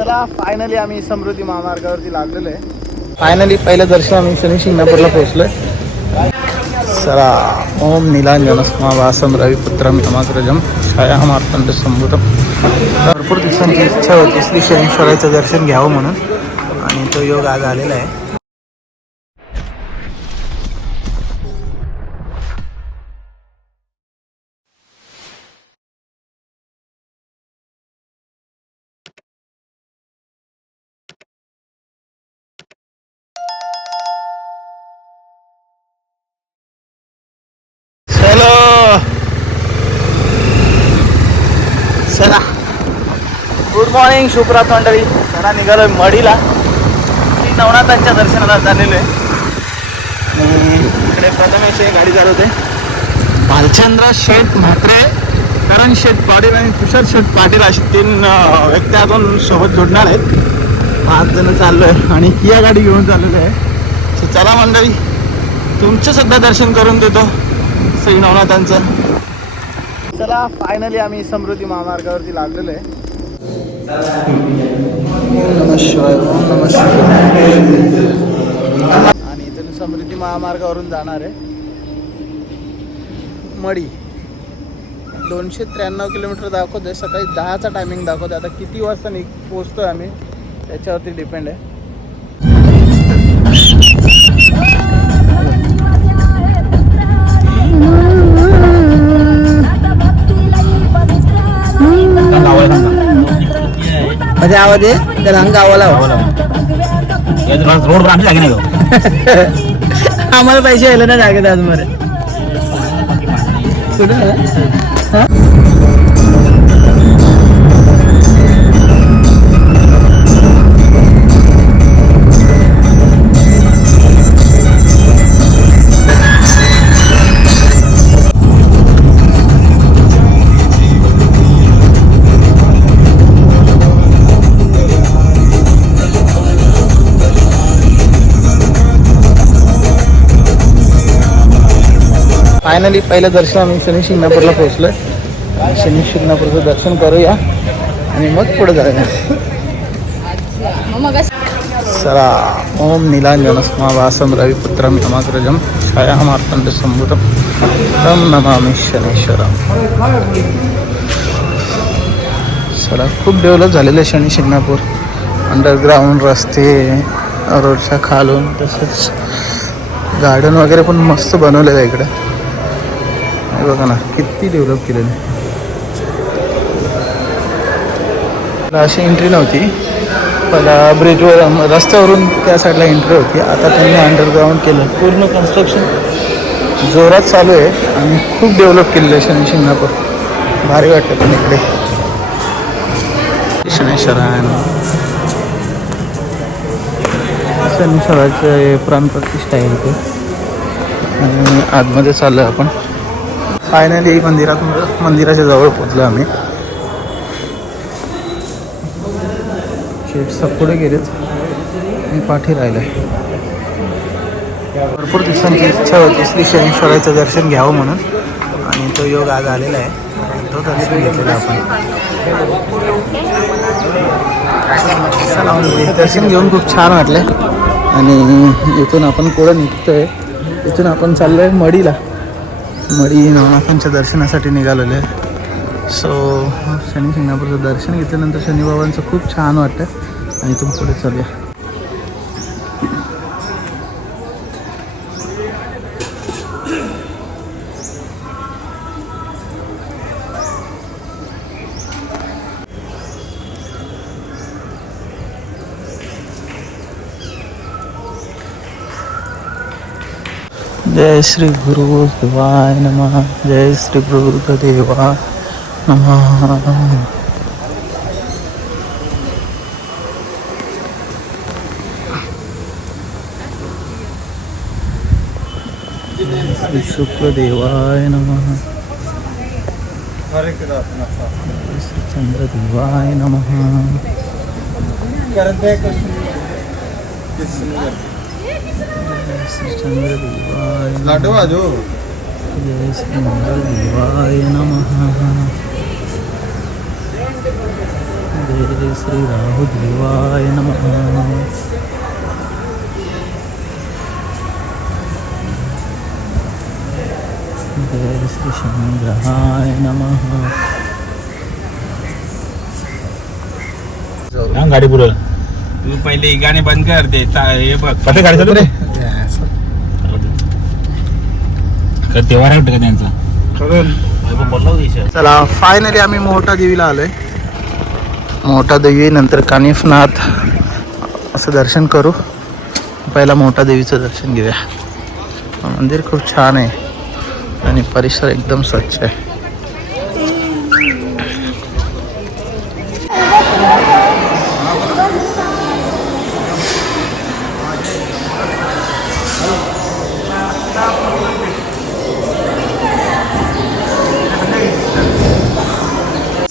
चला फायनली आम्ही समृद्धी महामार्गावरती लागलेलो आहे. फायनली पहिलं दर्शन आम्ही शनी शिंगणापूरला पोहोचलोय. चला ओम नीलांजनस्मा वासम रविपुत्रम यमाग्रजम छाया मार्तंड संभूतम. भरपूर दिवसांची इच्छा होती श्री शनीश्वराचं दर्शन घ्यावं म्हणून, आणि तो योग आज आलेला आहे. चला गुड मॉर्निंग शुभरात मंडळी. चला निघालोय मडीला. मी नवनाथांच्या दर्शनाला चाललेलो आहे. आणि इकडे प्रथमेश गाडी चालवते. भालचंद्र शेठ म्हात्रे, करण शेठ पाटील आणि तुषार शेठ पाटील अशी 3 व्यक्ती अजून सोबत जोडणार आहेत. 5 जण चाललो आहे आणि किया गाडी घेऊन चाललेलो आहे. सो चला मंडळी, तुमचं सुद्धा दर्शन करून देतो श्री नवनाथांचं. चला फायनली आम्ही समृद्धी महामार्गावरती लागलेलो आहे. नमः शिवाय, ओम नमः शिवाय. आणि इथून समृद्धी महामार्गावरून जाणार आहे मडी. 293 किलोमीटर दाखवतोय. सकाळी 10चा टायमिंग दाखवतोय. आता किती वाजता पोहोचतोय आम्ही त्याच्यावरती डिपेंड आहे. म्हणजे आवाज आहे तर अंग गावाला रोड आम्ही जागे नाही. आम्हाला पैसे यायला ना जागेत आज बरं कुठं. फायनली पहिलं दर्शन आम्ही शनी शिंगणापूरला पोहोचलोय. शनी शिंगणापूरचं दर्शन करूया आणि मग पुढे जाऊया. चला ओम नीलांजनस्मा वासम रविपुत्रम यमाग्रजम छाया मार्तंड संभूतम तम नमामि शनीश्वरम. चला खूप डेव्हलप झालेलं आहे शनी शिंगणापूर. अंडरग्राऊंड रस्ते, रोडच्या खालून, तसंच गार्डन वगैरे पण मस्त बनवलेलं आहे इकडे. बघा ना किती डेव्हलप केलेलं आहे. अशी एंट्री नव्हती पहिला. ब्रिजवर रस्त्यावरून त्या साईडला एंट्री होती. आता त्यांनी अंडरग्राऊंड केलं. पूर्ण कन्स्ट्रक्शन जोरात चालू आहे आणि खूप डेव्हलप केलेलं आहे शनी शिंगणापूर. भारी वाटतं पण इकडे. शनीश्वराचे प्राणप्रतिष्ठा आहे इथे. आणि आतमध्ये चाललो आहे आपण. फायनली मंदिराच्या जवळ पोचलो आम्ही. शेठ पुढे गेलेत आणि पाठी राहिलं. भरपूर दिवसांची इच्छा होती श्री शनीश्वराचं दर्शन घ्यावं म्हणून, आणि तो योग आज आलेला आहे. तो दर्शन घेतलेला आपण. दर्शन घेऊन खूप छान वाटलं. आणि इथून आपण पुढं निघतोय. इथून आपण चाललो आहे मडीला. मडी नवनाथांच्या दर्शनासाठी निघालेलं आहे. सो शनी शिंगणापूरचं दर्शन घेतल्यानंतर शनीबाबांचं खूप छान वाटतं. आणि इथून पुढे चालूया. जय श्री गुरुदेवाय नमः. जय श्री गुरुदेवा नमः. श्री शुक्रदेवाय नमः. श्री चंद्रदेवाय नमः. श्री चंद्रदेवाय जय श्री मंगलदेवाय नमः. जय श्री राहुदेवाय नमः. जय श्री शनिग्रहाय नमः. गाडी पुरवलं तू पहिले ही गाणी बंद कर दे हे बघ पटे गाडी चालू रे तेव्हा राहत का त्यांचा. चला फायनली आम्ही मोठा देवीला आलोय. मोठा देवी नंतर कानिफनाथ असं दर्शन करू. पहिला मोठा देवीचं दर्शन घेऊया. मंदिर खूप छान आहे आणि परिसर एकदम स्वच्छ आहे.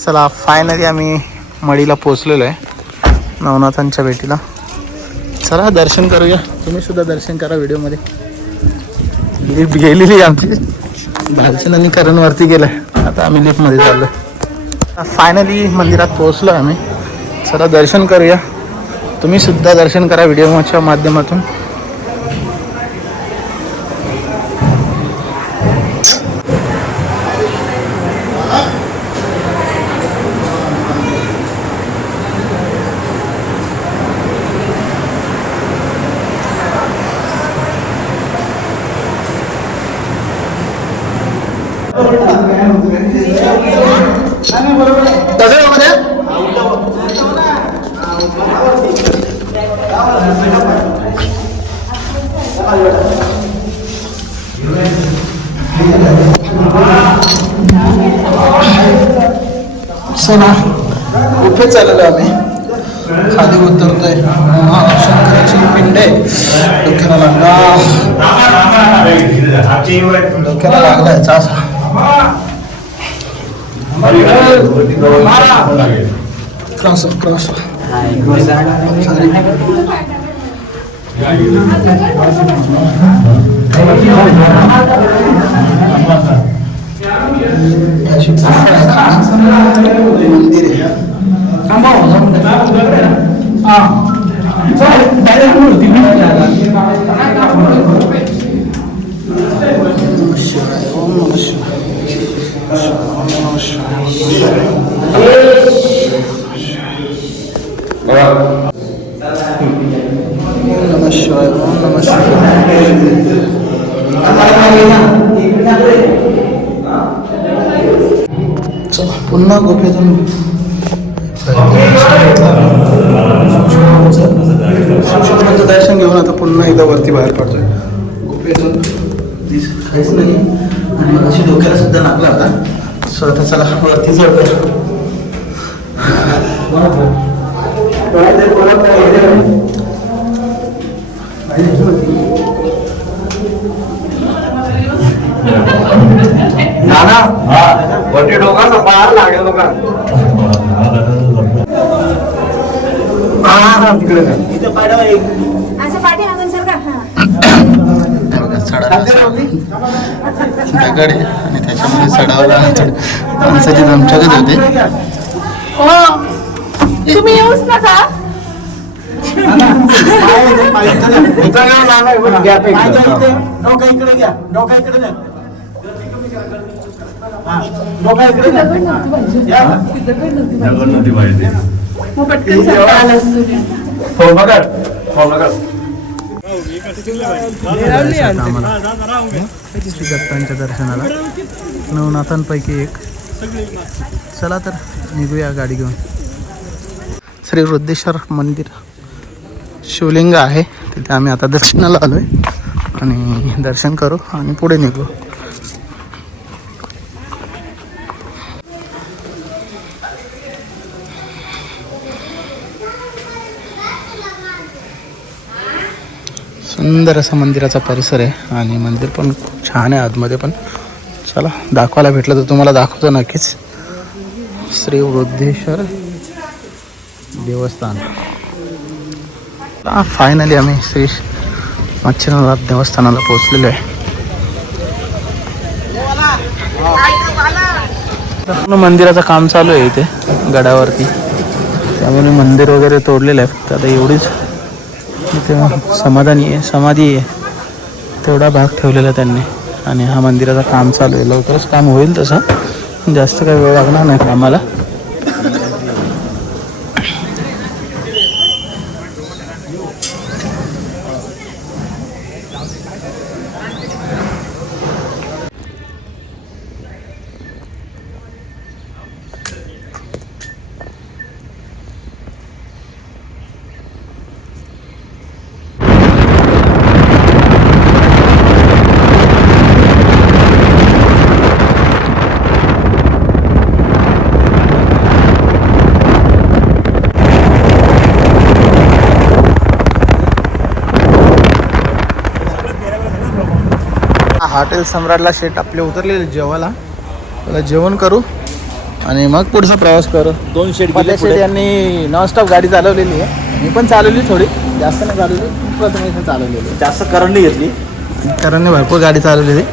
चला फायनली आम्ही मडीला पोचलेलो आहे नवनाथांच्या भेटीला. चला दर्शन करूया. तुम्ही सुद्धा दर्शन करा. व्हिडिओमध्ये लिफ्ट गेलेली आमची. दर्शन आणि करणवरती गेलाय. आता आम्ही लिफ्टमध्ये चाललो. फायनली मंदिरात पोहोचलो आम्ही. चला दर्शन करूया. तुम्ही सुद्धा दर्शन करा व्हिडिओच्या माध्यमातून. चला कुठे चाललो आम्ही. खाली उतरतोय. शंकराची पिंड आहे. डोक्याला लागलाय चासा. क्रॉस क्रॉस मंदिर आहे. चला पुन्हा गुफेतून सुषुम्नाचं दर्शन घेऊन आता पुन्हा एकदा वरती बाहेर पडतोय. गुफेतून काहीच नाही आणि मला अशी डोक्याला सुद्धा लागला होता. स्वतः चला वरती चढतोय. वरती डोंगर बाहेर लागेल लोक तिकडे दगड आहे आणि त्याच्यामध्ये चढावला माणसाची दमछाकच होते. तुम्ही येऊच नका. दत्तांच्या दर्शनाला नवनाथांपैकी एक. चला तर निघूया गाडी घेऊन. श्री वृद्धेश्वर मंदिर शिवलिंग आहे तिथे आम्ही आता दर्शनाला आलोय आणि दर्शन करू आणि पुढे निघू. सुंदर असा मंदिराचा परिसर आहे आणि मंदिर पण खूप छान आहे आतमध्ये पण. चला दाखवायला भेटलं तर तुम्हाला दाखवतो नक्कीच. श्री वृद्धेश्वर देवस्थान. फायनली आम्ही श्री मच्छिंद्रनाथ देवस्थानाला पोहोचलेलो आहे. मंदिराचं काम चालू आहे इथे गडावरती. त्यामुळे मंदिर वगैरे तोडलेलं आहे. फक्त आता एवढीच इथे समाधी आहे तेवढा भाग ठेवलेला त्यांनी. आणि हा मंदिराचं काम चालू आहे. लवकरच काम होईल तसं, जास्त काही वेळ लागणार नाही कामाला. हॉटेल सम्राटला शेट आपले उतरलेले जेवायला. त्याला जेवण करू आणि मग पुढचा प्रवास करू. 2 शेट शेट यांनी नॉनस्टॉप गाडी चालवलेली आहे. मी पण चालवली थोडी, जास्त नाही चालवली. प्रथमेशने चालवलेली जास्त करंट घेतली. करणने भरपूर गाडी चालवलेली.